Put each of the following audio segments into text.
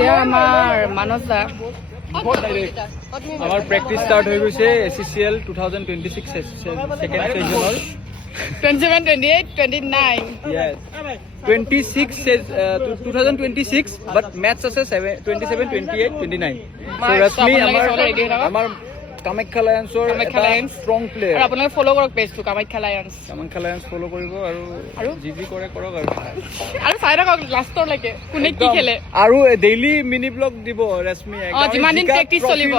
আমাৰ মানস দা আমাৰ practice start হৈ গৈছে SCCL 2026 সেকেন্ড সিজনৰ 27, 28, 29. yes 26 says 2026 but match আছে 27 28 29 so Rasmi আমাৰ কামাখ্যা লায়ন্সৰ এটা ষ্ট্ৰং প্লেয়াৰ আৰু আপোনালোকে ফলো কৰক পেজটো কামাখ্যা লায়ন্স ফলো কৰিব আৰু জিজি কৰে কৰক আৰু চাই থাকক লাষ্টলৈকে কোনে কি খেলে আৰু ডেইলি মিনি ব্লগ দিব ৰশ্মি যিমান দিন প্ৰেক্টিচ চলিব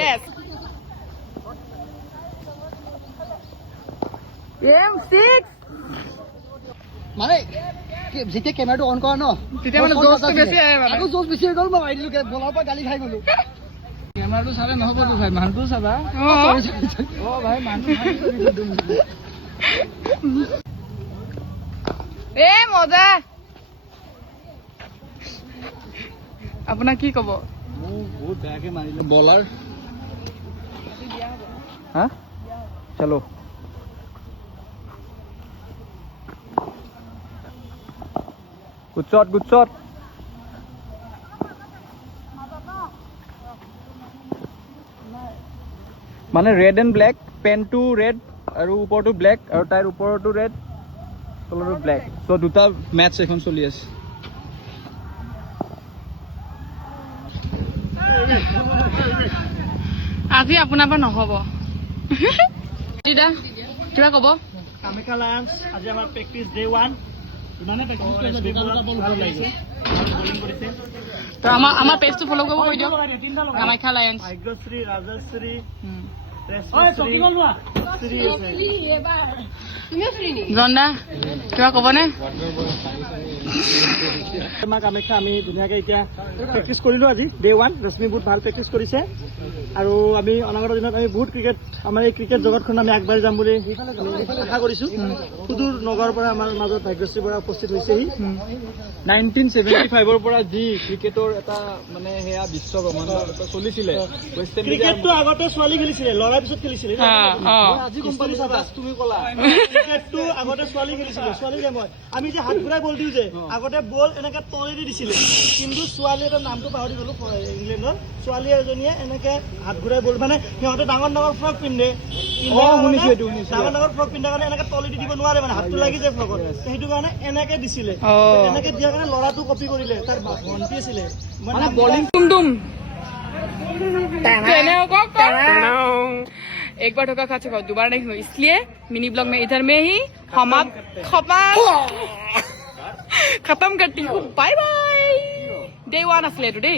yes M6 মানে যেতিয়া কেমেৰাটো অন কৰা ন তেতিয়া মানে জোচটো বেছি আহে মানে আকৌ জোচ বেছি হৈ গ'ল মই মাৰি দিলো বলৰ পৰা গালি খাই গ'লো কেমেৰাটো চালে নহ'বতো ভাই মানুহটো চাবা ভাই মানুহ মজা আপোনাৰ কি ক'ব বহুত বেয়াকে মাৰিলে বলাৰ হা চলো good shot মানে ৰেড এণ্ড ব্লেক পেনটো ৰেড আৰু ওপৰটো ব্লেক আৰু তাৰ ওপৰটো ৰেড তলৰটো ব্লেক চ' দুটা মেটচ এখন চলি আছে আজি আপোনাৰ পৰা নহ'ব কিবা ক'ব কামাখ্যা লায়ন্স আজি আমাৰ প্ৰেক্টিচ ডে 1 ইমানে প্ৰেক্টিচ ভাল লাগিছে তো আমাৰ পেজটো ফলো কৰিব কৈ দিয়ক কামাখ্যা লায়ন্স ভাগ্যশ্ৰী ৰাজশ্ৰী জন্দা কিবা ক'বনে কামাখ্যা আমি ধুনীয়াকে এতিয়া প্ৰেক্টিচ কৰিলো আজি ডে 1 ৰশ্মি বহুত ভাল প্ৰেক্টিচ কৰিছে আৰু আমি অনাগত দিনত আমি বহুত আমাৰ এই ক্ৰিকেট জগতখন আমি আগবাঢ়ি যাম বুলি আশা কৰিছো সুদূৰ নগৰৰ পৰা আমাৰ মাজত ভাগ্যশ্ৰী বৰা উপস্থিত হৈছেহি 1975 পৰা যি ক্ৰিকেটৰ এটা মানে সেয়া বিশ্ব ব্ৰহ্মাণ্ডত এটা চলিছিলে ক্ৰিকেটটো আগতে ছোৱালী খেলিছিলে ল'ৰা পিছত খেলিছিলে আজি গম পালো তুমি ক'লা ক্ৰিকেটটো আগতে ছোৱালী খেলিছিলে ছোৱালী মই আমি যে হাত ঘূৰাই বল দিওঁ যে আগতে বল এনেকে তলেদি দিছিলে কিন্তু ছোৱালী এটা নামটো পাহৰি গলো ইংলেণ্ডৰ ছোৱালী এজনীয়ে এনেকে হাত ঘূৰাই বল মানে সিহঁতে ডাঙৰ ডাঙৰ ফ্ৰক পিন্ধে ডাঙৰ ফ্ৰক পিন্ধাৰ কাৰণে এনেকে তলেদি দিব নোৱাৰে মানে হাতটো লাগি যায় ফ্ৰকত সেইটো কাৰণে এনেকে দিছিলে এনেকে দিয়াৰ কাৰণে ল'ৰাটো কপি কৰিলে তাৰ ভণ্টি আছিলে মানে बॉलिंग तुम एक बार धोखा खा चुका हूँ दोबारा नहीं हुई इसलिए मिनी ब्लॉग में इधर में ही खत्म करती हूँ बाय बाय डे 1 असले टुडे